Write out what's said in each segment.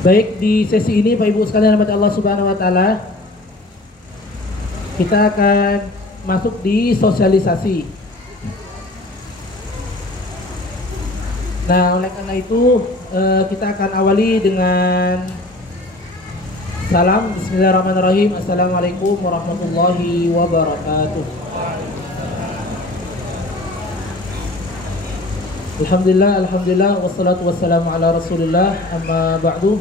Baik, di sesi ini Pak Ibu sekalian rahmati Allah Subhanahu wa taala, kita akan masuk di sosialisasi. Nah, oleh karena itu kita akan awali dengan salam. Bismillahirrahmanirrahim. Assalamualaikum warahmatullahi wabarakatuh. Alhamdulillah, wassalatu wassalamu ala Rasulillah, amma ba'du.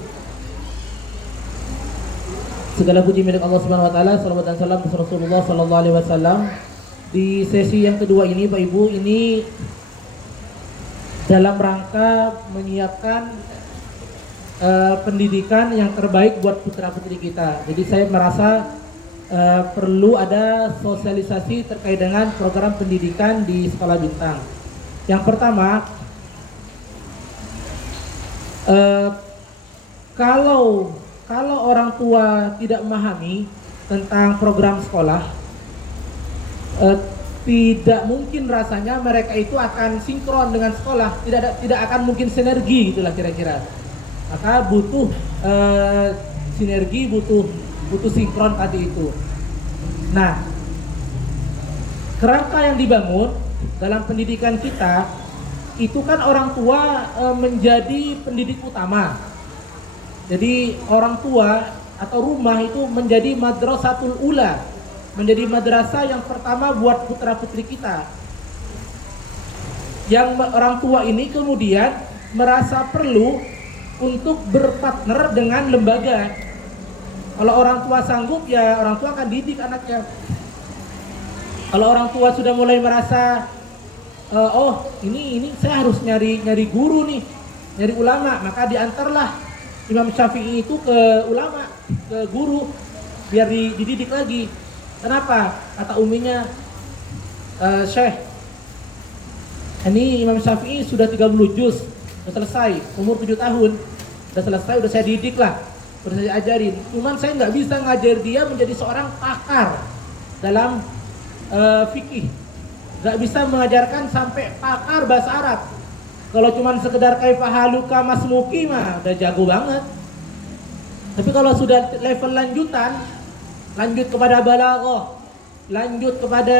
Segala puji milik Allah Subhanahu wa taala, salawat dan salam kepada Rasulullah sallallahu alaihi wasallam. Di sesi yang kedua ini Pak Ibu, ini dalam rangka menyiapkan pendidikan yang terbaik buat putra-putri kita. Jadi saya merasa perlu ada sosialisasi terkait dengan program pendidikan di Sekolah Bintang. Yang pertama, kalau orang tua tidak memahami tentang program sekolah, tidak mungkin rasanya mereka itu akan sinkron dengan sekolah, tidak akan mungkin sinergi, gitulah kira-kira. Maka butuh sinergi, butuh sinkron tadi itu. Nah, kerangka yang dibangun dalam pendidikan kita itu kan orang tua menjadi pendidik utama. Jadi orang tua atau rumah itu menjadi madrasatul ula, menjadi madrasah yang pertama buat putra-putri kita. Yang orang tua ini kemudian merasa perlu untuk berpartner dengan lembaga. Kalau orang tua sanggup, ya orang tua akan didik anaknya. Kalau orang tua sudah mulai merasa ini saya harus nyari guru nih, nyari ulama, maka diantarlah Imam Syafi'i itu ke ulama, ke guru, biar dididik lagi. Kenapa? Kata uminya, Syekh, ini Imam Syafi'i sudah 30 juz, sudah selesai, umur 7 tahun, sudah selesai, sudah saya didik lah, sudah saya ajarin. Cuman saya nggak bisa ngajar dia menjadi seorang pakar dalam fikih, nggak bisa mengajarkan sampai pakar bahasa Arab. Kalau cuman sekedar kaifahaluka masmuki mah udah jago banget. Tapi kalau sudah level lanjutan, lanjut kepada balaghah, lanjut kepada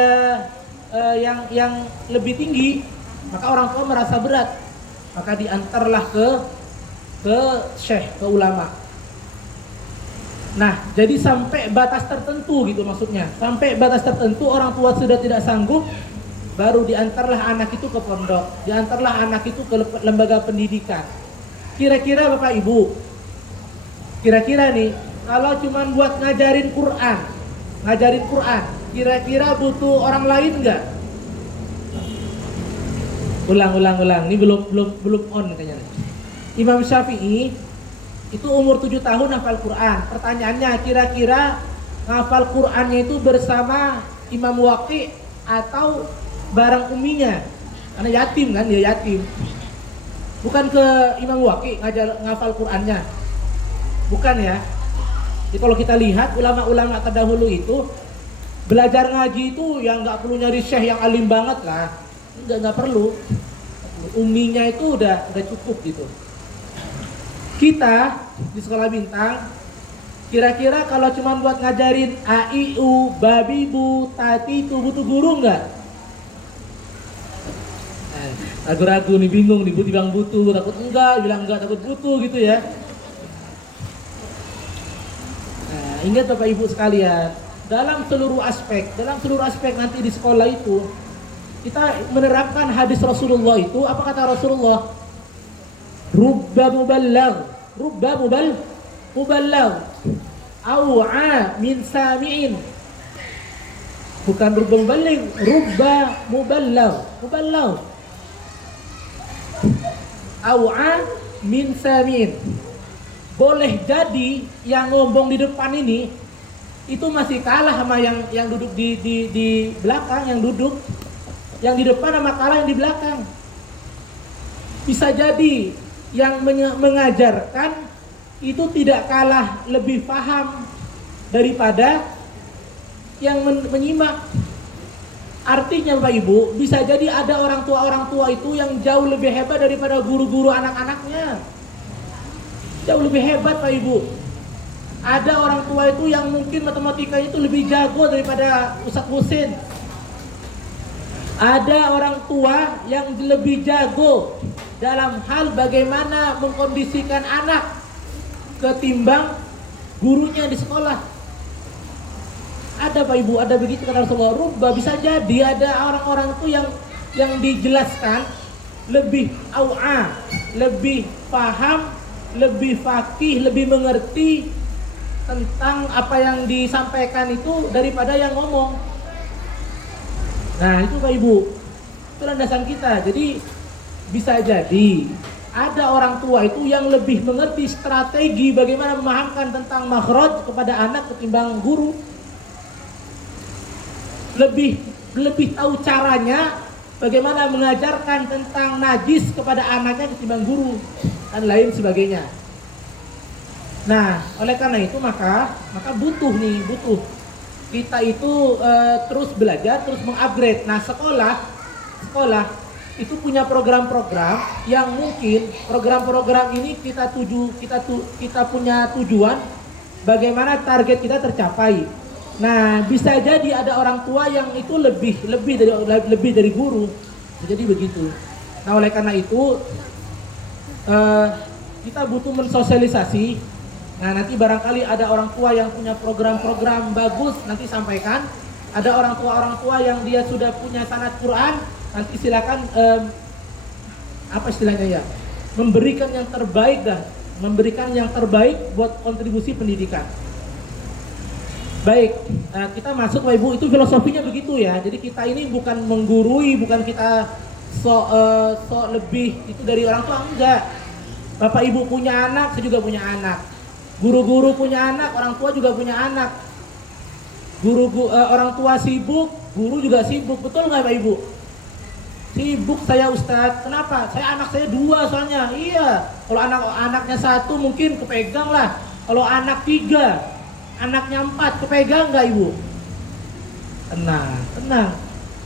yang lebih tinggi, maka orang tua merasa berat, maka diantarlah ke syekh, ke ulama. Nah, jadi sampai batas tertentu gitu maksudnya. Sampai batas tertentu orang tua sudah tidak sanggup, baru diantarlah anak itu ke pondok, diantarlah anak itu ke lembaga pendidikan. Kira-kira Bapak Ibu, kira-kira nih, kalau cuman buat ngajarin Quran, kira-kira butuh orang lain nggak? Ulang. Ini belum on kayaknya. Imam Syafi'i itu umur 7 tahun hafal Quran. Pertanyaannya, kira-kira hafal Qurannya itu bersama Imam Waqi atau bareng uminya? Karena yatim kan, dia yatim. Bukan ke Imam Waqi ngafal Qurannya. Bukan ya. Jadi kalau kita lihat ulama-ulama terdahulu itu belajar ngaji itu yang nggak perlu nyari syekh yang alim banget lah. Nggak perlu. Uminya itu udah cukup gitu. Kita di Sekolah Bintang, kira-kira kalau cuma buat ngajarin a, i, u, babi, bu, tati itu butuh guru nggak? Ragu-ragu nih, bingung nih, bilang butuh, takut enggak, bilang enggak, takut butuh gitu ya. Nah, ingat Bapak Ibu sekalian, dalam seluruh aspek nanti di sekolah itu kita menerapkan hadis Rasulullah itu. Apa kata Rasulullah? Rubba muballigh aw'a min sami'in. Bukan rubba muballigh, rubba muballigh aw'a min sami'in. Boleh jadi yang ngomong di depan ini itu masih kalah sama yang duduk di belakang, yang di depan sama kalah yang di belakang. Bisa jadi yang mengajarkan itu tidak kalah lebih paham daripada yang menyimak. Artinya Bapak Ibu, bisa jadi ada orang tua itu yang jauh lebih hebat daripada guru-guru anak-anaknya. jauh lebih hebat Pak Ibu. Ada orang tua itu yang mungkin matematika itu lebih jago daripada Ustadz Husin. Ada orang tua yang lebih jago dalam hal bagaimana mengkondisikan anak ketimbang gurunya di sekolah. Ada Pak Ibu, ada begitu kata Rasulullah. Rubba, bisa jadi ada orang-orang itu yang dijelaskan lebih au'a, lebih paham, lebih fakih, lebih mengerti tentang apa yang disampaikan itu daripada yang ngomong. Nah itu Pak Ibu, itu landasan kita. Jadi bisa jadi ada orang tua itu yang lebih mengerti strategi bagaimana memahamkan tentang makhraj kepada anak ketimbang guru. Lebih tahu caranya bagaimana mengajarkan tentang najis kepada anaknya ketimbang guru dan lain sebagainya. Nah, oleh karena itu maka butuh kita itu terus belajar, terus mengupgrade. Nah, sekolah itu punya program-program yang mungkin program-program ini kita punya tujuan bagaimana target kita tercapai. Nah, bisa jadi ada orang tua yang itu lebih dari guru. Jadi begitu. Nah, oleh karena itu kita butuh mensosialisasi. Nah, nanti barangkali ada orang tua yang punya program-program bagus, nanti sampaikan. Ada orang tua yang dia sudah punya sanad Quran, nanti silakan apa istilahnya ya? Memberikan yang terbaik buat kontribusi pendidikan. Baik, kita masuk Bapak Ibu, itu filosofinya begitu ya. Jadi kita ini bukan menggurui, bukan kita sok lebih itu dari orang tua, enggak. Bapak Ibu punya anak, saya juga punya anak. Guru-guru punya anak, orang tua juga punya anak. Orang tua sibuk, guru juga sibuk, betul nggak Pak Ibu? Sibuk saya Ustadz, kenapa? Anak saya 2 soalnya. Iya, kalau anaknya 1 mungkin kepegang lah. Kalau anak 3, anaknya 4, kepegang nggak Ibu? Tenang.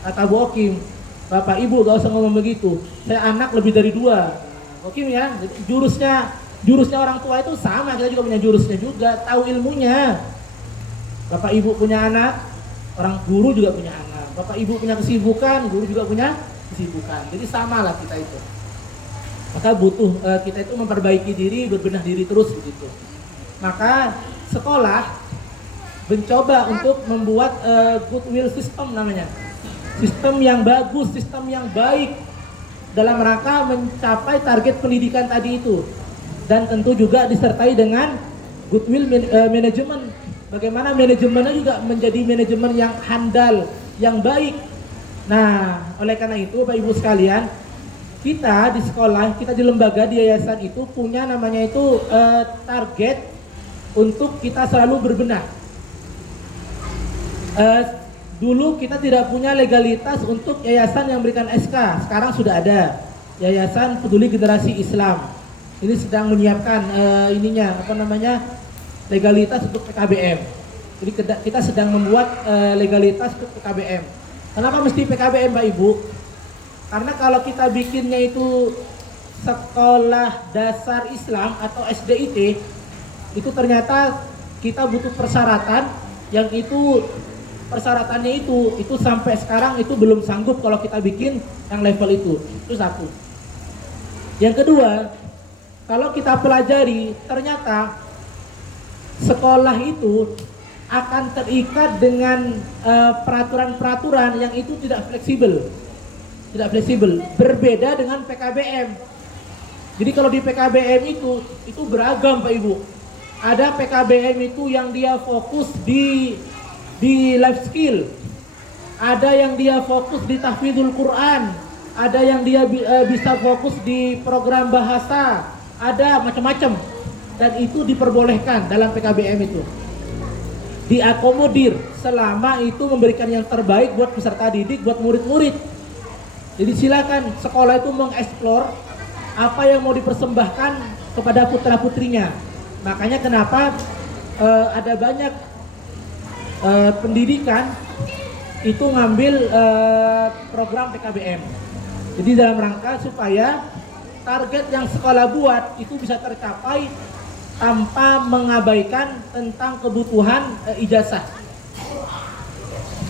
Kata Bu Okim, Bapak Ibu gak usah ngomong begitu. Saya anak lebih dari 2. Okim ya, jurusnya orang tua itu sama, kita juga punya jurusnya juga, tahu ilmunya. Bapak Ibu punya anak, orang guru juga punya anak. Bapak Ibu punya kesibukan, guru juga punya kesibukan. Jadi sama lah kita itu. Maka butuh kita itu memperbaiki diri, berbenah diri terus begitu. Maka sekolah mencoba untuk membuat goodwill system namanya. Sistem yang bagus, sistem yang baik dalam rangka mencapai target pendidikan tadi itu. Dan tentu juga disertai dengan goodwill management. Bagaimana manajemennya juga menjadi manajemen yang handal, yang baik. Nah, oleh karena itu Bapak Ibu sekalian, kita di sekolah, kita di lembaga, di yayasan itu punya namanya itu target untuk kita selalu berbenah. Dulu kita tidak punya legalitas untuk yayasan yang memberikan SK, sekarang sudah ada. Yayasan Peduli Generasi Islam. Ini sedang menyiapkan legalitas untuk PKBM. Jadi kita sedang membuat legalitas untuk PKBM. Kenapa mesti PKBM Pak Ibu? Karena kalau kita bikinnya itu sekolah dasar Islam atau SDIT, itu ternyata kita butuh persyaratan yang itu persyaratannya itu sampai sekarang itu belum sanggup kalau kita bikin yang level itu. Itu satu. Yang kedua, kalau kita pelajari, ternyata sekolah itu akan terikat dengan peraturan-peraturan yang itu tidak fleksibel. Berbeda dengan PKBM. Jadi kalau di PKBM itu beragam Pak Ibu. Ada PKBM itu yang dia fokus di life skill. Ada yang dia fokus di tahfidzul Quran. Ada yang dia bisa fokus di program bahasa. Ada macam-macam, dan itu diperbolehkan dalam PKBM itu, diakomodir selama itu memberikan yang terbaik buat peserta didik, buat murid-murid. Jadi silakan sekolah itu mengeksplor apa yang mau dipersembahkan kepada putra-putrinya. Makanya kenapa ada banyak pendidikan itu ngambil program PKBM. Jadi dalam rangka supaya target yang sekolah buat itu bisa tercapai tanpa mengabaikan tentang kebutuhan ijazah.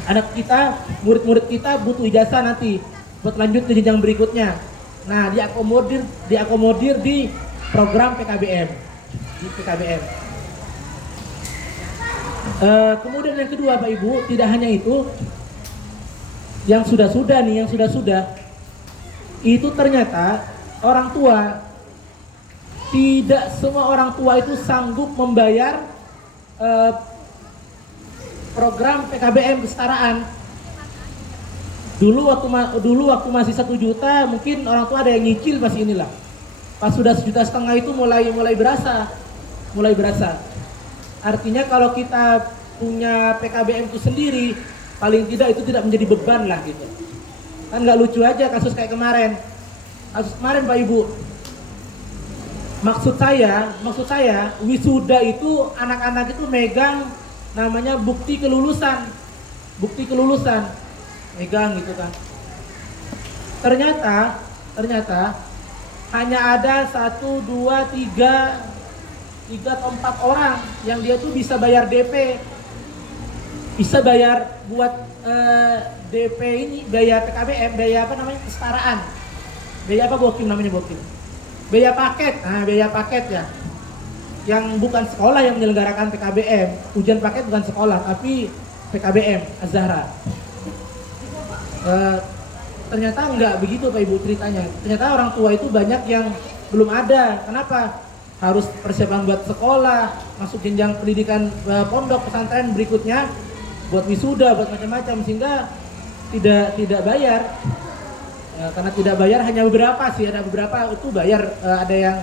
Anak kita, murid-murid kita butuh ijazah nanti buat lanjut ke jenjang berikutnya. Nah, diakomodir di program PKBM. Di PKBM. Kemudian yang kedua Pak Ibu, tidak hanya itu, yang sudah-sudah itu ternyata orang tua, tidak semua orang tua itu sanggup membayar program PKBM kesetaraan. Dulu waktu masih 1 juta, mungkin orang tua ada yang nyicil masih inilah. Pas sudah 1,5 juta itu mulai berasa. Artinya kalau kita punya PKBM itu sendiri, paling tidak itu tidak menjadi beban lah gitu. Kan nggak lucu aja kasus kayak kemarin. Kasus kemarin Pak Ibu. Maksud saya wisuda itu anak-anak itu megang namanya bukti kelulusan. Megang gitu kan. Ternyata hanya ada 1, 2, 3 atau 4 orang yang dia tuh bisa bayar DP, bisa bayar buat DP ini, biaya PKBM, biaya apa namanya, kesetaraan, biaya apa bokim namanya, biaya paket. Nah, biaya paket ya, yang bukan sekolah yang menyelenggarakan PKBM, ujian paket bukan sekolah tapi PKBM Az-Zahra. Ternyata enggak begitu Pak Ibu ceritanya. Ternyata orang tua itu banyak yang belum ada. Kenapa? Harus persiapan buat sekolah, masuk jenjang pendidikan pondok pesantren berikutnya, buat wisuda, buat macam-macam, sehingga tidak bayar. Karena tidak bayar hanya beberapa sih, ada beberapa itu bayar, ada yang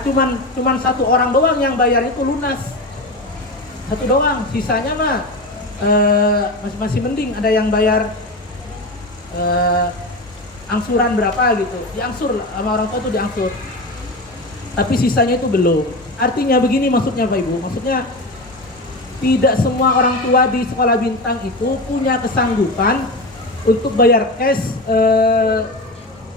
cuman 1 orang doang yang bayar itu lunas. 1 doang, sisanya mah masih mending, ada yang bayar angsuran berapa gitu, diangsur sama orang tua itu diangsur. Tapi sisanya itu belum. Artinya begini maksudnya Pak Ibu, maksudnya tidak semua orang tua di sekolah bintang itu punya kesanggupan untuk bayar cash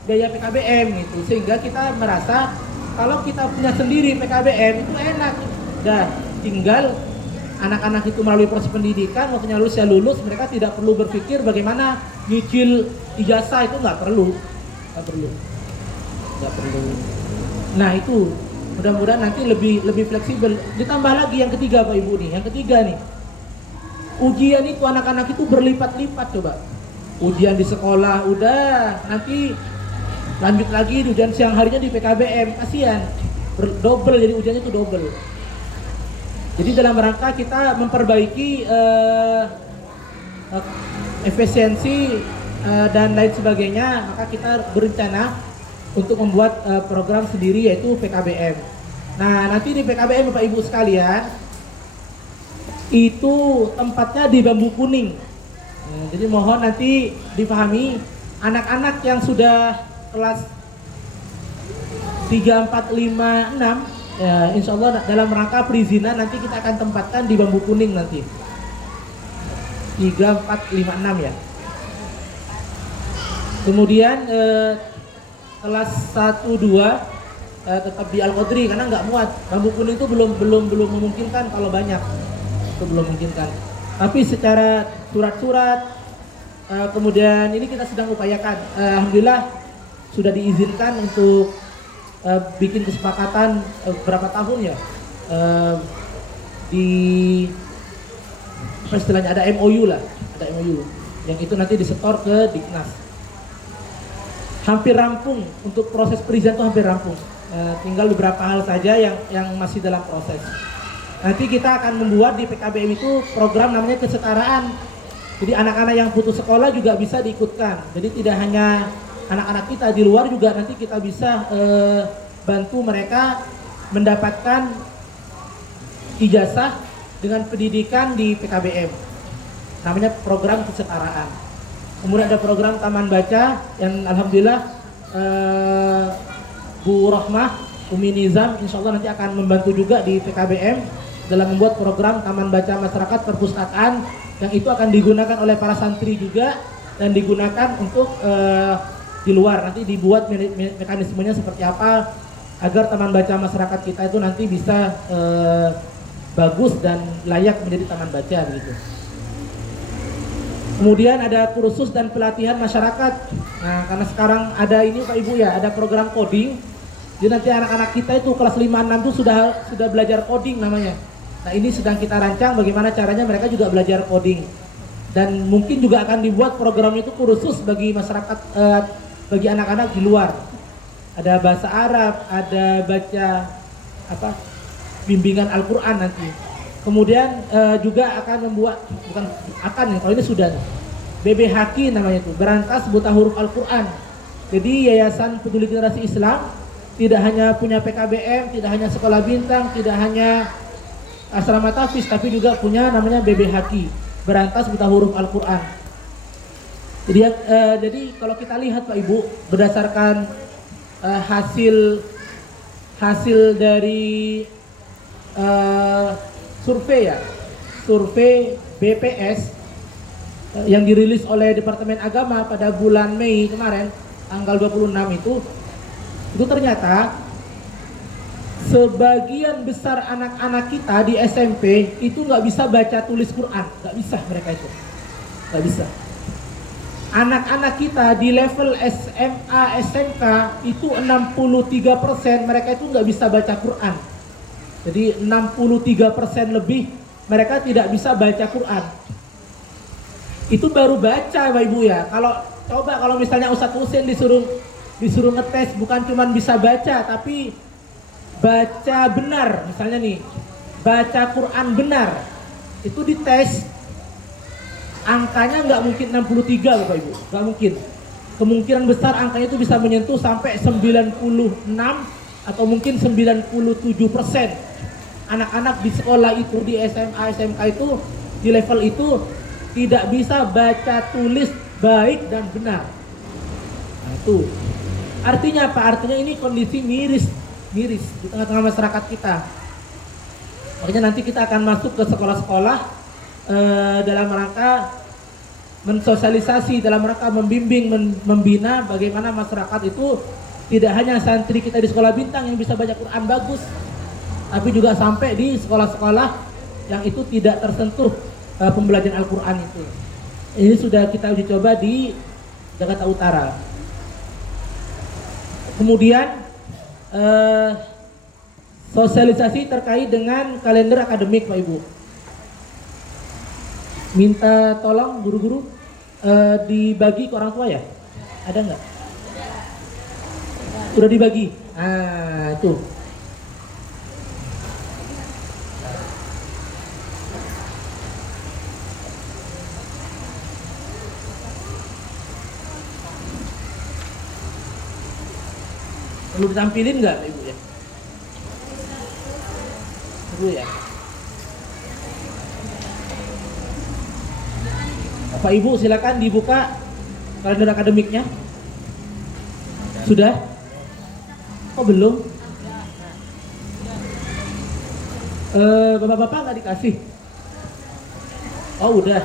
biaya PKBM gitu. Sehingga kita merasa kalau kita punya sendiri PKBM itu enak. Dan tinggal anak-anak itu melalui proses pendidikan, waktunya lulus, mereka tidak perlu berpikir bagaimana nyicil ijazah, itu nggak perlu. Nah itu mudah-mudahan nanti lebih fleksibel. Ditambah lagi yang ketiga Pak Ibu nih, ujian itu anak-anak itu berlipat-lipat coba. Ujian di sekolah udah, nanti lanjut lagi di ujian siang harinya di PKBM, kasihan, double, jadi ujiannya itu double. Jadi dalam rangka kita memperbaiki efisiensi dan lain sebagainya, maka kita berencana untuk membuat program sendiri yaitu PKBM. Nah, nanti di PKBM Bapak Ibu sekalian itu tempatnya di Bambu Kuning. Jadi mohon nanti dipahami, anak-anak yang sudah kelas 3, 4, 5, 6 ya, insya Allah dalam rangka perizinan nanti kita akan tempatkan di Bambu Kuning nanti 3, 4, 5, 6 ya. Kemudian kelas 1, 2 tetap di Al-Qadri karena nggak muat. Bambu Kuning itu belum memungkinkan kalau banyak, itu belum memungkinkan. Tapi secara surat-surat kemudian ini kita sedang upayakan. Alhamdulillah sudah diizinkan untuk bikin kesepakatan berapa tahun ya, di istilahnya ada MOU yang itu nanti disetor ke Diknas. Hampir rampung untuk proses perizinan itu, hampir rampung. Tinggal beberapa hal saja yang masih dalam proses. Nanti kita akan membuat di PKBM itu program namanya kesetaraan. Jadi anak-anak yang putus sekolah juga bisa diikutkan. Jadi tidak hanya anak-anak kita, di luar juga nanti kita bisa bantu mereka mendapatkan ijazah dengan pendidikan di PKBM. Namanya program kesetaraan. Kemudian ada program Taman Baca yang alhamdulillah Bu Rohmah, Umi Nizam insya Allah nanti akan membantu juga di PKBM dalam membuat program Taman Baca Masyarakat Perpustakaan yang itu akan digunakan oleh para santri juga dan digunakan untuk di luar. Nanti dibuat mekanismenya seperti apa, agar taman baca masyarakat kita itu nanti bisa bagus dan layak menjadi taman baca gitu. Kemudian ada kursus dan pelatihan masyarakat. Nah, karena sekarang ada ini Pak Ibu ya, ada program coding. Jadi nanti anak-anak kita itu kelas 5 6 itu sudah belajar coding namanya. Nah, ini sedang kita rancang bagaimana caranya mereka juga belajar coding. Dan mungkin juga akan dibuat program itu kursus bagi masyarakat, bagi anak-anak di luar. Ada bahasa Arab, ada baca bimbingan Al-Qur'an nanti. Kemudian juga akan membuat, bukan akan ya, kalau ini sudah BBHQ namanya itu, Berantas Buta Huruf Al-Qur'an. Jadi Yayasan Peduli Generasi Islam tidak hanya punya PKBM, tidak hanya sekolah bintang, tidak hanya asrama tahfiz, tapi juga punya namanya BBHQ, Berantas Buta Huruf Al-Qur'an. Jadi kalau kita lihat Pak Ibu, berdasarkan hasil dari survei BPS yang dirilis oleh Departemen Agama pada bulan Mei kemarin, tanggal 26 itu ternyata sebagian besar anak-anak kita di SMP itu nggak bisa baca tulis Quran, nggak bisa mereka itu, nggak bisa. Anak-anak kita di level SMA, SMK itu 63% mereka itu nggak bisa baca Quran. Jadi 63% lebih mereka tidak bisa baca Quran. Itu baru baca Bapak Ibu ya. Kalau misalnya Ustadz Husein disuruh ngetes, bukan cuma bisa baca tapi baca benar, misalnya nih baca Quran benar, itu dites angkanya nggak mungkin 63 Bapak Ibu, nggak mungkin. Kemungkinan besar angkanya itu bisa menyentuh sampai 96 atau mungkin 97%. Anak-anak di sekolah itu, di SMA, SMK itu, di level itu tidak bisa baca tulis baik dan benar. Nah, itu artinya apa? Artinya ini kondisi miris di tengah-tengah masyarakat kita. Makanya nanti kita akan masuk ke sekolah-sekolah dalam rangka mensosialisasi, dalam rangka membimbing, membina bagaimana masyarakat itu tidak hanya santri kita di sekolah bintang yang bisa baca Quran bagus, tapi juga sampai di sekolah-sekolah yang itu tidak tersentuh pembelajaran Al-Quran itu. Ini sudah kita uji coba di Jakarta Utara. Kemudian sosialisasi terkait dengan kalender akademik Pak Ibu. Minta tolong guru-guru dibagi ke orang tua ya? Ada nggak? Udah dibagi? Ah, itu. Perlu ditampilin nggak Ibu ya? Perlu ya? Bapak Ibu silakan dibuka kalender akademiknya. Sudah? Oh belum? Bapak-bapak nggak dikasih? Oh udah.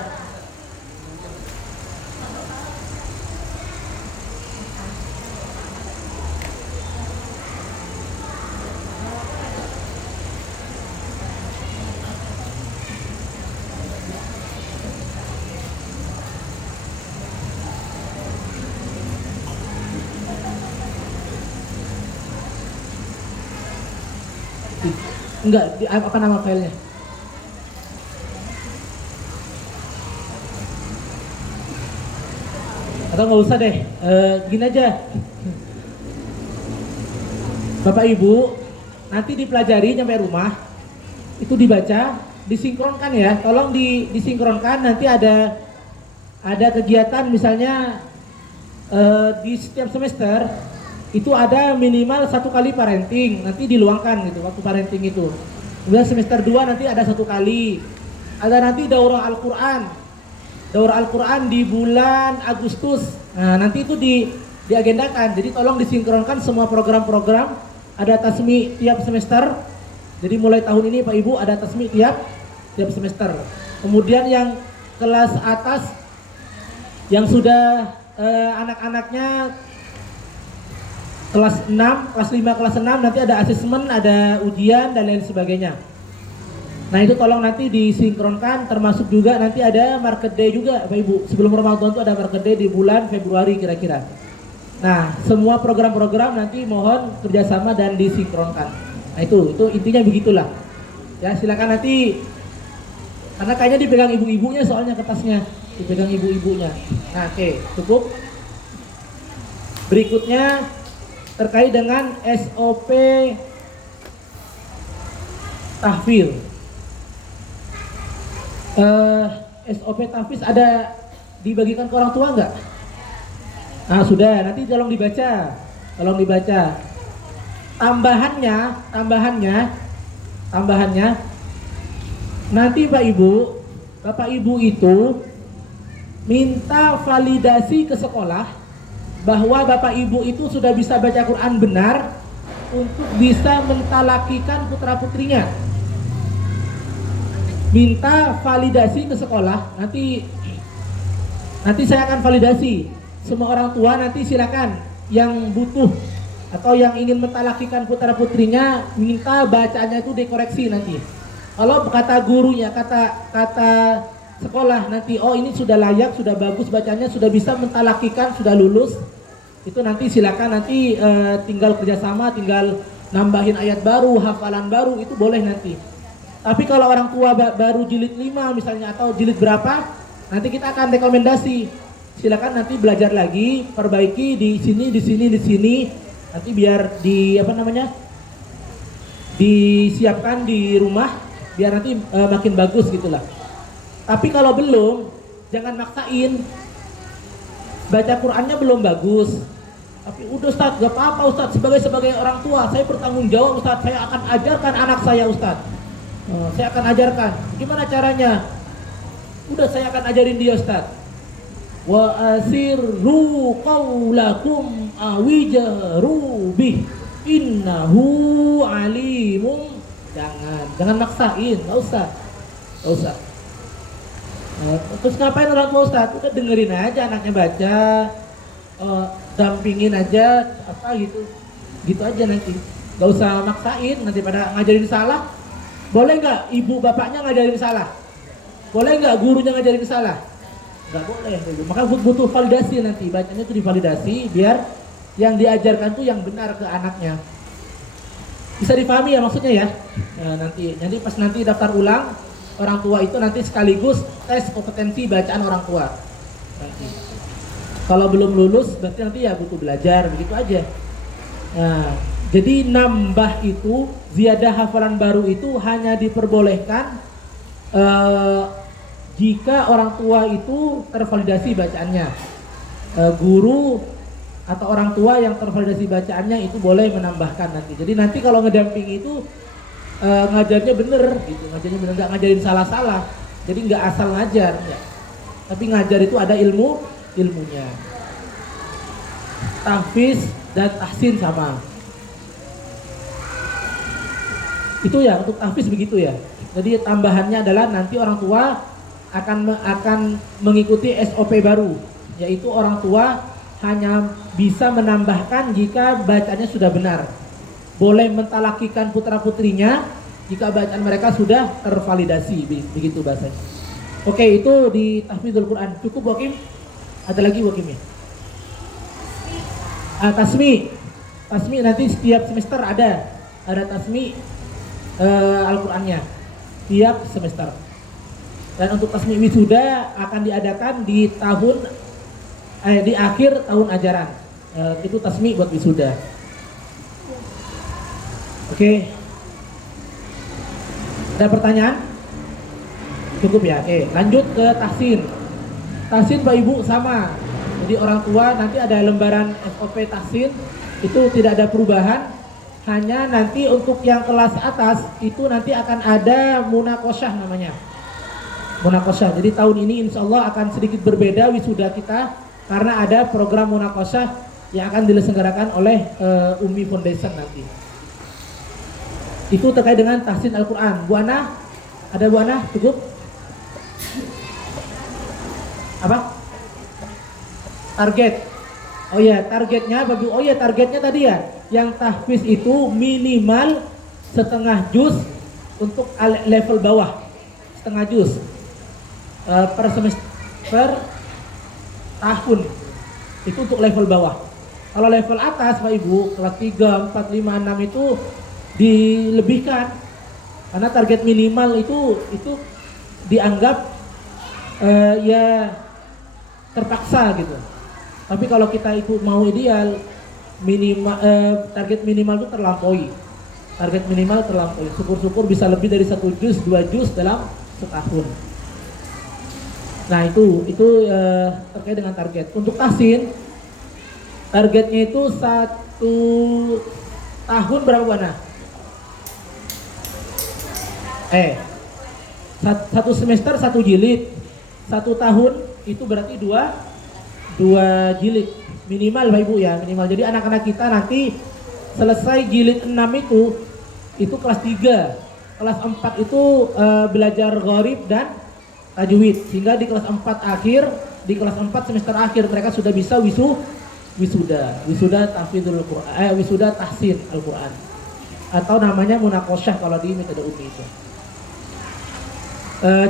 Enggak, apa nama filenya? Atau nggak usah deh, gini aja. Bapak Ibu, nanti dipelajari nyampe rumah, itu dibaca, disinkronkan ya. Tolong disinkronkan, nanti ada kegiatan misalnya di setiap semester itu ada minimal 1 kali parenting, nanti diluangkan gitu waktu parenting itu. Kemudian semester 2 nanti ada 1 kali. Ada nanti daurah Al-Quran di bulan Agustus. Nah nanti itu diagendakan. Jadi tolong disinkronkan semua program-program. Ada tasmi tiap semester. Jadi mulai tahun ini Pak Ibu ada tasmi tiap semester. Kemudian yang kelas atas yang sudah anak-anaknya kelas 6, kelas 5, kelas 6 nanti ada asesmen, ada ujian dan lain sebagainya. Nah itu tolong nanti disinkronkan, termasuk juga nanti ada market day juga Bapak Ibu. Sebelum Ramadan itu ada market day di bulan Februari kira-kira. Nah semua program-program nanti mohon kerjasama dan disinkronkan. Nah itu intinya begitulah. Ya silakan nanti, karena kayaknya dipegang ibu-ibunya soalnya kertasnya, dipegang ibu-ibunya. Nah oke, cukup. Berikutnya terkait dengan SOP tahfidz. SOP tahfidz ada dibagikan ke orang tua nggak? Nah sudah, nanti tolong dibaca, tambahannya nanti Bapak Ibu itu minta validasi ke sekolah bahwa Bapak Ibu itu sudah bisa baca Quran benar untuk bisa mentalakikan putra putrinya. Minta validasi ke sekolah, nanti saya akan validasi. Semua orang tua nanti silakan yang butuh atau yang ingin mentalakikan putra putrinya, minta bacaannya itu dikoreksi nanti. Kalau kata gurunya, kata sekolah nanti, oh ini sudah layak, sudah bagus bacanya, sudah bisa mentalakikan, sudah lulus, itu nanti silakan nanti tinggal kerjasama, tinggal nambahin ayat baru, hafalan baru, itu boleh nanti. Tapi kalau orang tua baru jilid 5 misalnya atau jilid berapa, nanti kita akan rekomendasi. Silakan nanti belajar lagi, perbaiki di sini. Nanti biar disiapkan di rumah, biar nanti makin bagus gitulah. Tapi kalau belum, jangan maksain. Baca Qurannya belum bagus. Tapi udah Ustadz, gak apa-apa Ustadz, sebagai orang tua, saya bertanggung jawab Ustadz, saya akan ajarkan anak saya Ustadz. Saya akan ajarkan. Gimana caranya? Udah saya akan ajarin dia Ustaz. Wa asirru qaulakum awijaru bih innahu alimun. Jangan maksain, enggak usah. Terus ngapain orang tua Ustaz? Udah dengerin aja anaknya baca, dampingin aja apa gitu aja nanti. Enggak usah maksain, nanti pada ngajarin salah. Boleh nggak ibu bapaknya ngajarin salah? Boleh nggak gurunya ngajarin salah? Nggak boleh. Maka butuh validasi nanti, bacanya itu divalidasi biar yang diajarkan tuh yang benar ke anaknya. Bisa dipahami ya maksudnya ya? Nanti pas nanti daftar ulang orang tua itu nanti sekaligus tes kompetensi bacaan orang tua. Nanti. Kalau belum lulus berarti nanti ya butuh belajar begitu aja. Nah, jadi nambah itu, ziyadah hafalan baru itu hanya diperbolehkan jika orang tua itu tervalidasi bacaannya. Guru atau orang tua yang tervalidasi bacaannya itu boleh menambahkan nanti. Jadi nanti kalau ngedamping itu ngajarnya bener gitu, nggak ngajarin salah-salah. Jadi nggak asal ngajar, ya. Tapi ngajar itu ada ilmunya. Tahfidz dan tahsin sama. Itu ya untuk tahfidz begitu ya. Jadi tambahannya adalah nanti orang tua akan mengikuti SOP baru, yaitu orang tua hanya bisa menambahkan jika bacaannya sudah benar. Boleh mentalakikan putra putrinya jika bacaan mereka sudah tervalidasi, begitu bahasanya. Oke, itu di tahfidzul Quran. Cukup Wakim? Ada lagi Wakim ya? Tasmi nanti setiap semester ada tasmi Al-Qurannya tiap semester. Dan untuk tasmi wisuda akan diadakan di akhir tahun ajaran. Itu tasmi buat wisuda. Oke. Ada pertanyaan? Cukup ya. Oke, lanjut ke tahsin. Tahsin Pak Ibu sama. Jadi orang tua nanti ada lembaran SOP tahsin, itu tidak ada perubahan. Hanya nanti untuk yang kelas atas itu nanti akan ada munakosyah namanya. Munakosyah. Jadi tahun ini insya Allah akan sedikit berbeda wisuda kita karena ada program munakosyah yang akan diselenggarakan oleh Umi Foundation nanti. Itu terkait dengan tahsin Al-Quran. Bu Ana, ada Bu Ana? Cukup? Apa? Target. Oh ya, targetnya Bapak. Oh ya, targetnya tadi ya, yang tahfiz itu minimal setengah juz untuk level bawah, setengah juz per semester, per tahun. Itu untuk level bawah. Kalau level atas Pak Ibu, kelas 3, 4, 5, 6 itu dilebihkan. Karena target minimal itu dianggap ya terpaksa gitu. Tapi kalau kita ikut mau ideal, minimal target minimal itu terlampaui. Target minimal terlampaui. Syukur-syukur bisa lebih dari 1 juz, 2 juz dalam setahun. Nah itu terkait dengan target. Untuk tahsin, targetnya itu 1 tahun berapa Bana? 1 semester 1 jilid, 1 tahun itu berarti 2 jilid minimal Bapak Ibu ya, minimal. Jadi anak-anak kita nanti selesai jilid 6 itu kelas 3, kelas 4 itu belajar gharib dan tajwid, sehingga di kelas 4 akhir, di kelas 4 semester akhir mereka sudah bisa wisuda tahfidzul Quran, wisuda tahsin Al-Quran, atau namanya munakosyah kalau di metode UMI itu.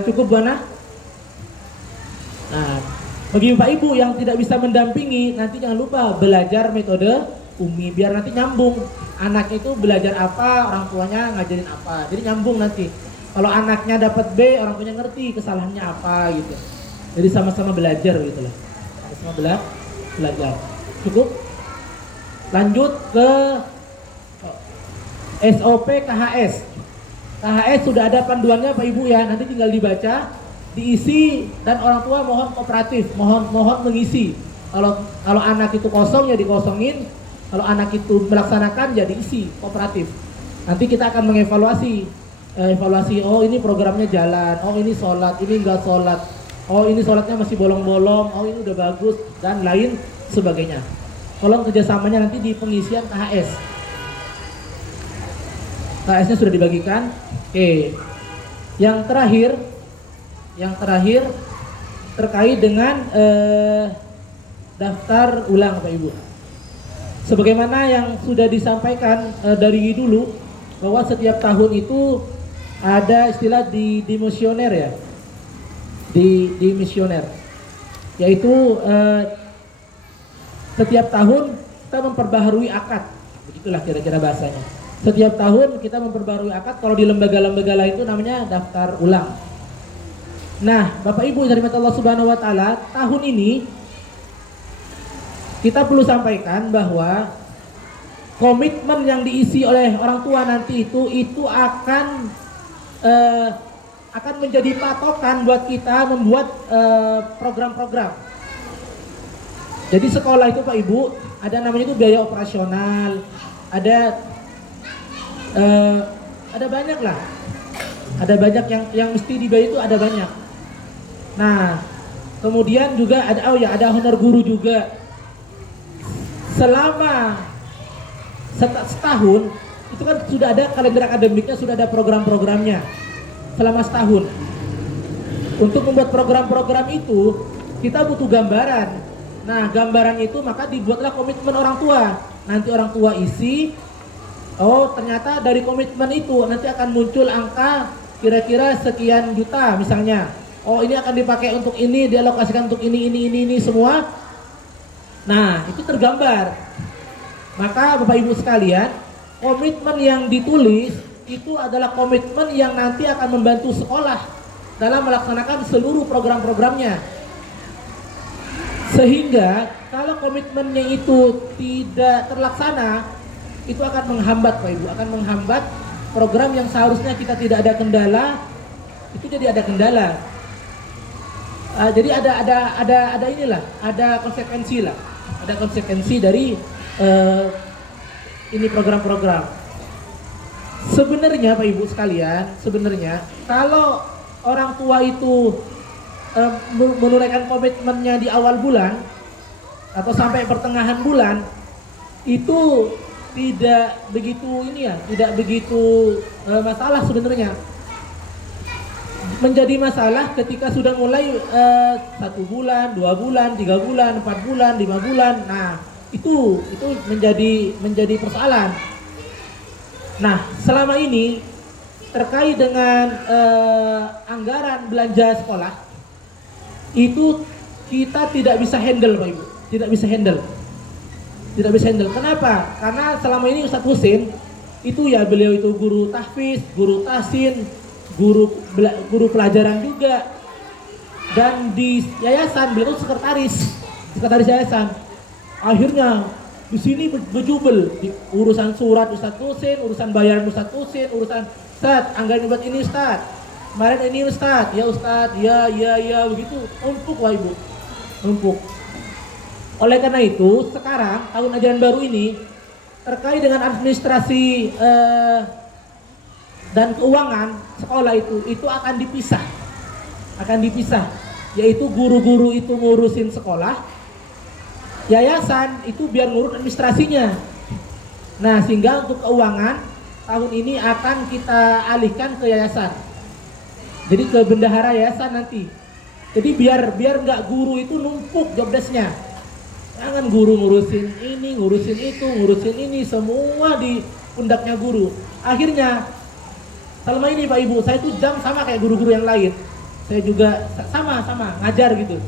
Cukup Bana? Nah, bagi Bapak Ibu yang tidak bisa mendampingi, nanti jangan lupa belajar metode UMI biar nanti nyambung. Anak itu belajar apa, orang tuanya ngajarin apa, jadi nyambung nanti. Kalau anaknya dapat B, orang tuanya ngerti kesalahannya apa gitu. Jadi sama-sama belajar gitu lah. Sama-sama belajar. Cukup? Lanjut ke SOP KHS. KHS sudah ada panduannya Pak Ibu ya, nanti tinggal dibaca, diisi, dan orang tua mohon kooperatif, mohon mengisi. Kalau anak itu kosong ya dikosongin, kalau anak itu melaksanakan ya diisi, kooperatif. Nanti kita akan mengevaluasi, oh ini programnya jalan, oh ini sholat, ini enggak sholat, oh ini sholatnya masih bolong-bolong, oh ini udah bagus, dan lain sebagainya. Tolong kerjasamanya nanti di pengisian KHS. KHS-nya sudah dibagikan. Oke. Yang terakhir terkait dengan daftar ulang Pak Ibu. Sebagaimana yang sudah disampaikan dari dulu, bahwa setiap tahun itu ada istilah di misioner ya, di misioner, yaitu setiap tahun kita memperbaharui akad, begitulah kira-kira bahasanya. Setiap tahun kita memperbarui akad. Kalau di lembaga-lembaga lain itu namanya daftar ulang. Nah, Bapak Ibu dari Allah Subhanahu wa taala, tahun ini kita perlu sampaikan bahwa komitmen yang diisi oleh orang tua nanti itu akan menjadi patokan buat kita membuat program-program. Jadi sekolah itu Pak Ibu ada namanya itu biaya operasional, ada banyak lah, ada banyak yang mesti dibayar itu ada banyak. Nah, kemudian juga ada honor guru juga. Selama setahun itu kan sudah ada kalender akademiknya, sudah ada program-programnya selama setahun. Untuk membuat program-program itu kita butuh gambaran. Nah, gambaran itu maka dibuatlah komitmen orang tua. Nanti orang tua isi, oh ternyata dari komitmen itu nanti akan muncul angka kira-kira sekian juta misalnya. Oh ini akan dipakai untuk ini, dialokasikan untuk ini semua. Nah itu tergambar. Maka Bapak Ibu sekalian, komitmen yang ditulis itu adalah komitmen yang nanti akan membantu sekolah dalam melaksanakan seluruh program-programnya. Sehingga kalau komitmennya itu tidak terlaksana, itu akan menghambat Pak Ibu, akan menghambat program yang seharusnya kita tidak ada kendala, itu jadi ada kendala. Jadi ada inilah, ada konsekuensi lah, ada konsekuensi dari ini program-program. Sebenarnya Pak Ibu sekalian, sebenarnya kalau orang tua itu menunaikan komitmennya di awal bulan atau sampai pertengahan bulan, itu tidak begitu tidak begitu masalah sebenarnya. Menjadi masalah ketika sudah mulai 1 bulan, 2 bulan, 3 bulan, 4 bulan, 5 bulan. Nah, itu menjadi persoalan. Nah, selama ini terkait dengan anggaran belanja sekolah itu kita tidak bisa handle, Pak Ibu, tidak bisa handle. Kenapa? Karena selama ini Ustadz Husin itu ya beliau itu guru tahfiz, guru tahsin, guru pelajaran juga, dan di yayasan beliau itu sekretaris yayasan. Akhirnya di sini berjubel di urusan surat Ustadz Husin, urusan bayaran Ustadz Husin, urusan Ustadz anggaran buat ini Ustadz, kemarin ini Ustadz, ya Ustadz, ya begitu, numpuk Wah Ibu, numpuk. Oleh karena itu sekarang tahun ajaran baru ini terkait dengan administrasi dan keuangan sekolah itu akan dipisah, yaitu guru-guru itu ngurusin sekolah, yayasan itu biar ngurus administrasinya. Nah, sehingga untuk keuangan tahun ini akan kita alihkan ke yayasan, jadi ke bendahara yayasan nanti. Jadi biar nggak guru itu numpuk jobdesknya. Jangan guru ngurusin ini, ngurusin itu, ngurusin ini, semua di pundaknya guru. Akhirnya selama ini Pak Ibu, saya itu jam sama kayak guru-guru yang lain. Saya juga sama ngajar gitu.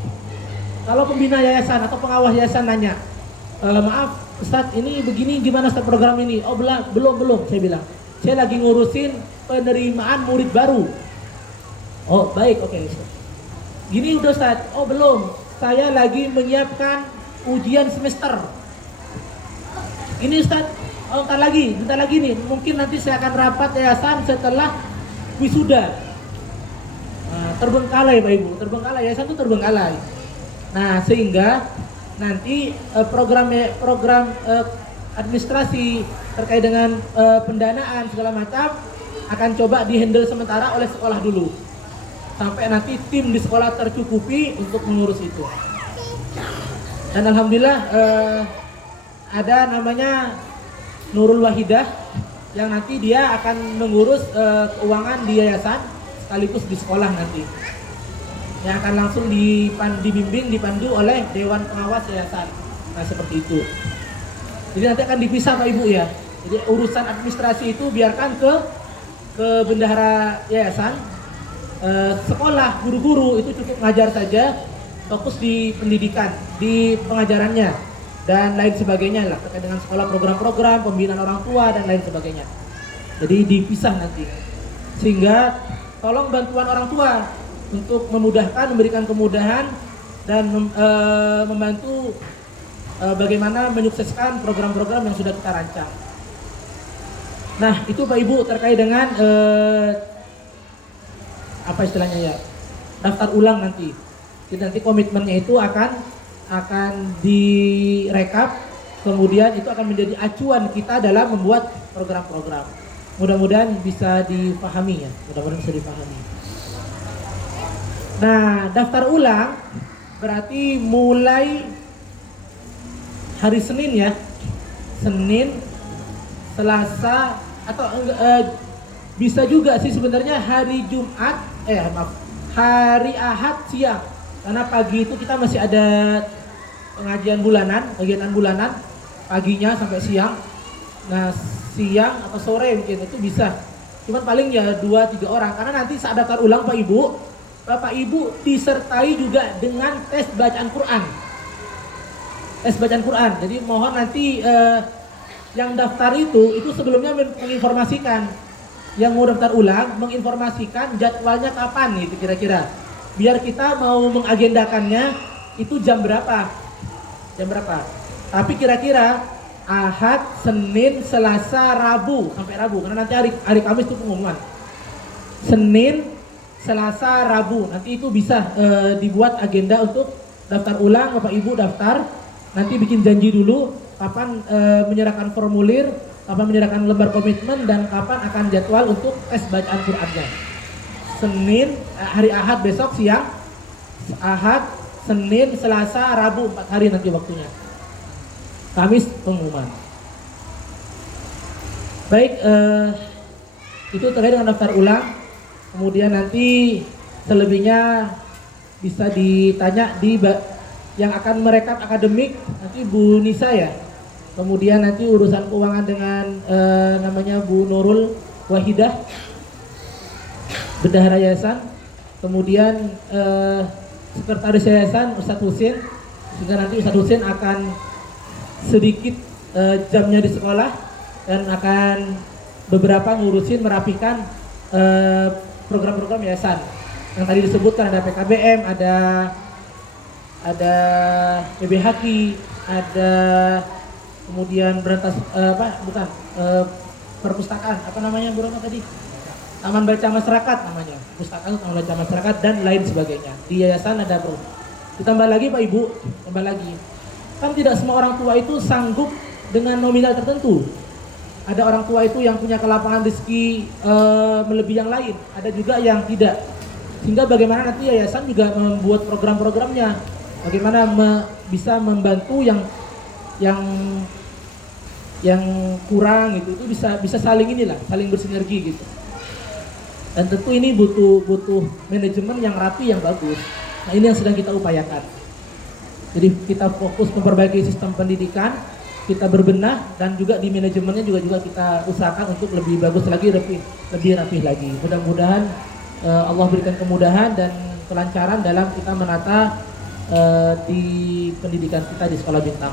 Kalau pembina yayasan atau pengawas yayasan nanya, maaf Ustadz, ini begini gimana Ustadz program ini? Oh belum, saya bilang. Saya lagi ngurusin penerimaan murid baru. Oh baik, oke. Gini udah Ustadz, oh belum. Saya lagi menyiapkan ujian semester. Ini Ustadz, oh bentar lagi nih, mungkin nanti saya akan rapat yayasan setelah wisuda. Nah, terbengkalai Pak Ibu, yayasan itu terbengkalai. Nah, sehingga nanti program administrasi terkait dengan pendanaan segala macam akan coba dihandle sementara oleh sekolah dulu, sampai nanti tim di sekolah tercukupi untuk mengurus itu. Dan alhamdulillah ada namanya Nurul Wahidah yang nanti dia akan mengurus keuangan di yayasan sekaligus di sekolah nanti, yang akan langsung dipandu oleh Dewan Pengawas Yayasan. Nah, seperti itu. Jadi nanti akan dipisah Pak Ibu ya. Jadi urusan administrasi itu biarkan ke bendahara yayasan. Sekolah, guru-guru itu cukup ngajar saja, fokus di pendidikan, di pengajarannya dan lain sebagainya lah, terkait dengan sekolah, program-program, pembinaan orang tua dan lain sebagainya. Jadi dipisah nanti. Sehingga tolong bantuan orang tua untuk memudahkan, memberikan kemudahan dan membantu bagaimana menyukseskan program-program yang sudah kita rancang. Nah, itu Pak Ibu terkait dengan apa istilahnya ya, daftar ulang nanti. Jadi nanti komitmennya itu akan direkap, kemudian itu akan menjadi acuan kita dalam membuat program-program. Mudah-mudahan bisa dipahami ya, Nah, daftar ulang berarti mulai hari Senin ya, Senin, Selasa, atau bisa juga sih sebenarnya hari Jumat, hari Ahad siang. Karena pagi itu kita masih ada pengajian bulanan, kegiatan bulanan, paginya sampai siang. Nah, siang atau sore mungkin itu bisa. Cuman paling ya 2-3 orang. Karena nanti saat daftar ulang Pak Ibu, Bapak Ibu disertai juga dengan tes bacaan Quran. Tes bacaan Quran. Jadi mohon nanti yang daftar itu sebelumnya menginformasikan. Yang mau daftar ulang menginformasikan jadwalnya kapan gitu kira-kira. Biar kita mau mengagendakannya itu jam berapa. Tapi kira-kira Ahad, Senin, Selasa, Rabu sampai Rabu. Karena nanti hari Kamis itu pengumuman. Senin, Selasa, Rabu. Nanti itu bisa dibuat agenda untuk daftar ulang. Bapak Ibu daftar. Nanti bikin janji dulu kapan menyerahkan formulir, kapan menyerahkan lembar komitmen, dan kapan akan jadwal untuk tes bacaan Qur'annya. Senin, hari Ahad besok siang, Ahad, Senin, Selasa, Rabu, 4 hari nanti waktunya. Kamis pengumuman. Baik, itu terkait dengan daftar ulang. Kemudian nanti selebihnya bisa ditanya di yang akan merekap akademik nanti Bu Nisa ya. Kemudian nanti urusan keuangan dengan namanya Bu Nurul Wahidah, bendahara yayasan. Kemudian sekretaris yayasan Ustadz Husin, sehingga nanti Ustadz Husin akan sedikit jamnya di sekolah dan akan beberapa ngurusin merapikan program-program yayasan yang tadi disebutkan, ada PKBM, ada PBHQ, ada kemudian berantas perpustakaan, apa namanya Bu Rono tadi? Taman Baca Masyarakat namanya, perpustakaan Taman Baca Masyarakat dan lain sebagainya. Di yayasan ada bro. Ditambah lagi Pak Ibu, tambah lagi. Kan tidak semua orang tua itu sanggup dengan nominal tertentu. Ada orang tua itu yang punya kelapangan rezeki melebihi yang lain, ada juga yang tidak. Sehingga bagaimana nanti yayasan juga membuat program-programnya, bagaimana bisa membantu yang kurang gitu, itu bisa saling saling bersinergi gitu. Dan tentu ini butuh manajemen yang rapi, yang bagus. Nah, ini yang sedang kita upayakan. Jadi kita fokus memperbaiki sistem pendidikan, kita berbenah, dan juga di manajemennya juga kita usahakan untuk lebih bagus lagi, lebih rapih lagi. Mudah-mudahan Allah berikan kemudahan dan kelancaran dalam kita menata di pendidikan kita di Sekolah Bintang.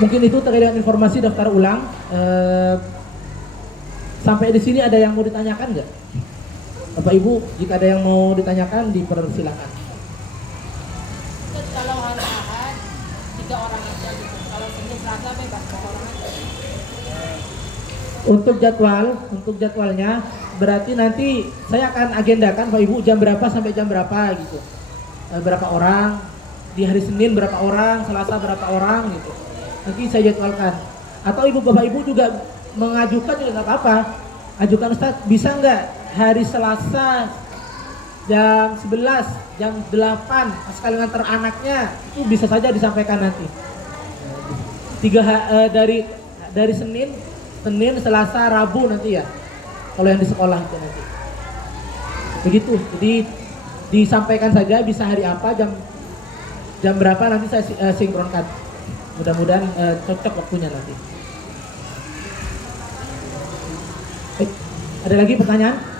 Mungkin itu terkait dengan informasi daftar ulang. Sampai di sini ada yang mau ditanyakan nggak? Bapak Ibu, jika ada yang mau ditanyakan, dipersilakan. Kalau hari Ahad 3 orang aja gitu. Kalau Senin Selasa bebas 2 orang aja. Untuk jadwalnya berarti nanti saya akan agendakan Pak Ibu jam berapa sampai jam berapa gitu. Berapa orang di hari Senin, berapa orang, Selasa berapa orang gitu. Nanti saya jadwalkan. Atau Ibu Bapak Ibu juga mengajukan juga nggak apa-apa. Ajukan Ustaz, bisa nggak hari Selasa jam 11, jam 8 sekali ngantar anaknya, itu bisa saja disampaikan nanti. Dari Senin, Selasa, Rabu nanti ya. Kalau yang di sekolah itu nanti. Begitu. Jadi disampaikan saja bisa hari apa, jam berapa nanti saya sinkronkan. Mudah-mudahan cocok waktunya nanti. Ada lagi pertanyaan?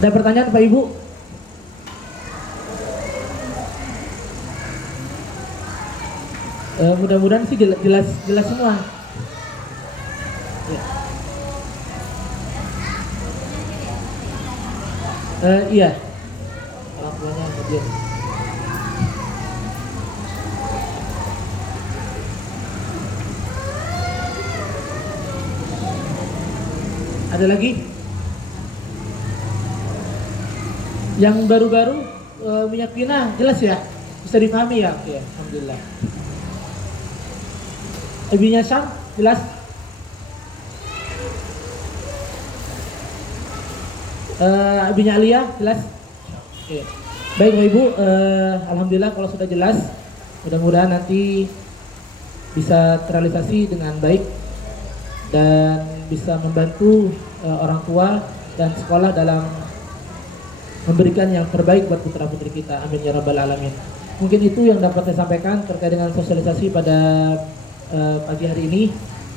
Ada pertanyaan Pak Ibu? Mudah-mudahan sih jelas semua. Ya. Iya. Orang tuanya hadir. Ada lagi? Yang baru-baru minyak Vina jelas ya? Bisa dipahami ya? Oke, alhamdulillah. Ibunya Syam jelas? Ibunya Alia jelas? Oke. Baik Bapak Ibu, alhamdulillah kalau sudah jelas. Mudah-mudahan nanti bisa terrealisasi dengan baik dan bisa membantu orang tua dan sekolah dalam memberikan yang terbaik buat putra-putri kita. Amin ya rabbal alamin. Mungkin itu yang dapat saya sampaikan terkait dengan sosialisasi pada pagi hari ini.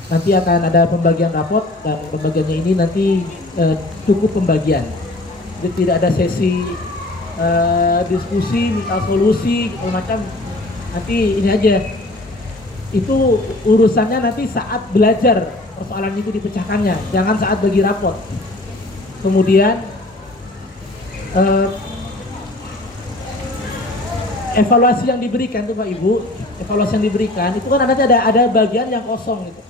Nanti akan ada pembagian rapot, dan pembagiannya ini nanti cukup pembagian. Jadi tidak ada sesi diskusi, minta solusi, gitu macam. Nanti ini aja. Itu urusannya nanti saat belajar persoalan itu dipecahkannya, jangan saat bagi rapot. Kemudian evaluasi yang diberikan tuh Pak Ibu, evaluasi yang diberikan itu kan ada bagian yang kosong gitu.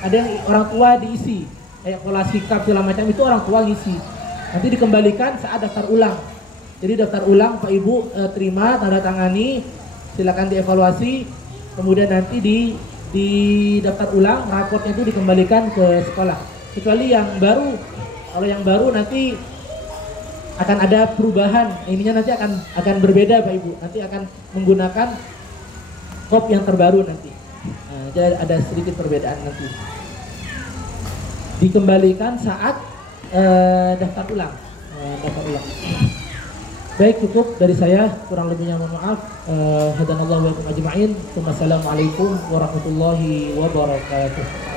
Ada yang orang tua diisi, kayak pola sikap segala macam itu orang tua ngisi. Nanti dikembalikan saat daftar ulang. Jadi daftar ulang Pak Ibu terima, tanda tangani, silakan dievaluasi, kemudian nanti di daftar ulang, raportnya itu dikembalikan ke sekolah. Kecuali yang baru, kalau yang baru nanti akan ada perubahan, ininya nanti akan berbeda Pak Ibu, nanti akan menggunakan kop yang terbaru nanti. Nah, jadi ada sedikit perbedaan nanti. dikembalikan saat daftar ulang. Daftar ulang. Baik, cukup dari saya, kurang lebihnya mohon maaf. Hadanallahu wa iyyakum ajma'in. Wassalamualaikum warahmatullahi wabarakatuh.